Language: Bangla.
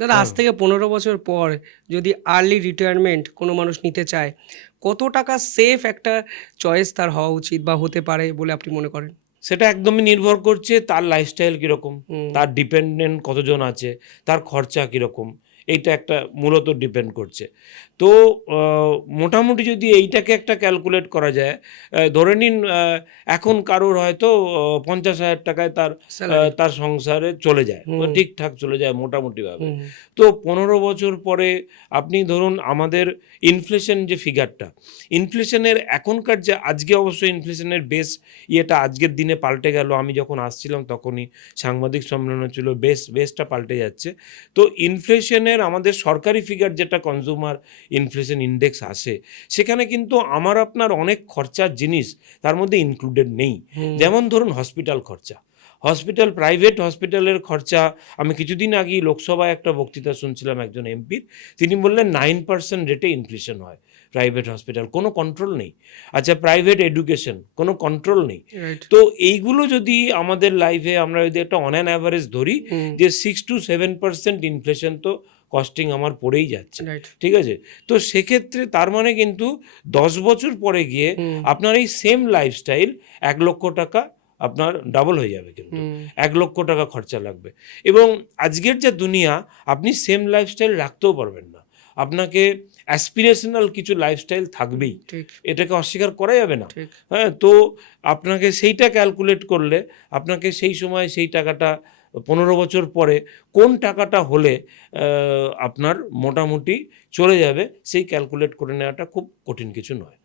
দাদা আজ থেকে 15 বছর পর যদি আর্লি রিটায়ারমেন্ট কোনো মানুষ নিতে চায়, কত টাকা সেফ একটা চয়েস তার হওয়া উচিত বা হতে পারে বলে আপনি মনে করেন? সেটা একদমই নির্ভর করছে তার লাইফস্টাইল কীরকম, হুম। তার ডিপেন্ডেন্ট কতজন আছে, তার খরচা কীরকম, এইটা একটা মূলত ডিপেন্ড করছে। তো মোটামুটি যদি এইটাকে একটা ক্যালকুলেট করা যায়, ধরে নিন এখন কারোর হয়তো 50,000 টাকায় তার স্যালারি। তার সংসারে চলে যায়, ও হুম। ঠিকঠাক চলে যায় মোটামুটিভাবে। হুম। তো 15 বছর পরে আপনি ধরুন আমাদের ইনফ্লেশন যে ফিগারটা, ইনফ্লেশনের এখনকার যে আজকে অবশ্যই ইনফ্লেশনের ইয়েটা আজকের দিনে পাল্টে গেল। আমি যখন আসছিলাম তখনই সাংবাদিক সম্মেলন ছিল, বেসটা পাল্টে যাচ্ছে। তো ইনফ্লেশনের আমাদের সরকারি ফিগার যেটা কনজিউমার ইনফ্লেশন ইন্ডেক্স আসে, সেখানে কিন্তু আমার আপনার অনেক খরচার জিনিস তার মধ্যে ইনক্লুডেড নেই। হুম। যেমন ধরুন হসপিটাল খরচা, প্রাইভেট হসপিটালের খরচা। আমি কিছুদিন আগেই লোকসভায় একটা বক্তৃতা শুনছিলাম একজন এমপির, তিনি বললেন 9% রেটে ইনফ্লেশন হয় প্রাইভেট হসপিটাল, কোনো কন্ট্রোল নেই। আচ্ছা, প্রাইভেট এডুকেশন, কোনো কন্ট্রোল নেই। রাইট। তো এইগুলো যদি আমাদের লাইফে আমরা যদি একটা অন অ্যান অ্যাভারেজ ধরি, হুম। যে 6 to 7% ইনফ্লেশন তো কস্টিং আমার পড়েই যাচ্ছে, রাইট। ঠিক আছে? তো সেক্ষেত্রে তার মানে কিন্তু 10 বছর পরে গিয়ে হুম। আপনার এই সেম লাইফস্টাইল 1 লক্ষ টাকা আপনার ডাবল হয়ে যাবে, কিন্তু হুম। 1 লক্ষ টাকা খরচা লাগবে। এবং আজকের যে দুনিয়া, আপনি সেম লাইফস্টাইল রাখতেও পারবেন না, আপনাকে অ্যাসপিরেশনাল কিছু লাইফস্টাইল থাকবেই, ঠিক। এটাকে অস্বীকার করা যাবে না। ঠিক। হ্যাঁ, তো আপনাকে সেইটা ক্যালকুলেট করলে আপনাকে সেই সময় সেই টাকাটা 15 বছর পরে কোন টাকাটা হলে আপনার মোটামুটি চলে যাবে, সেই ক্যালকুলেট করে নেওয়াটা খুব কঠিন কিছু নয়।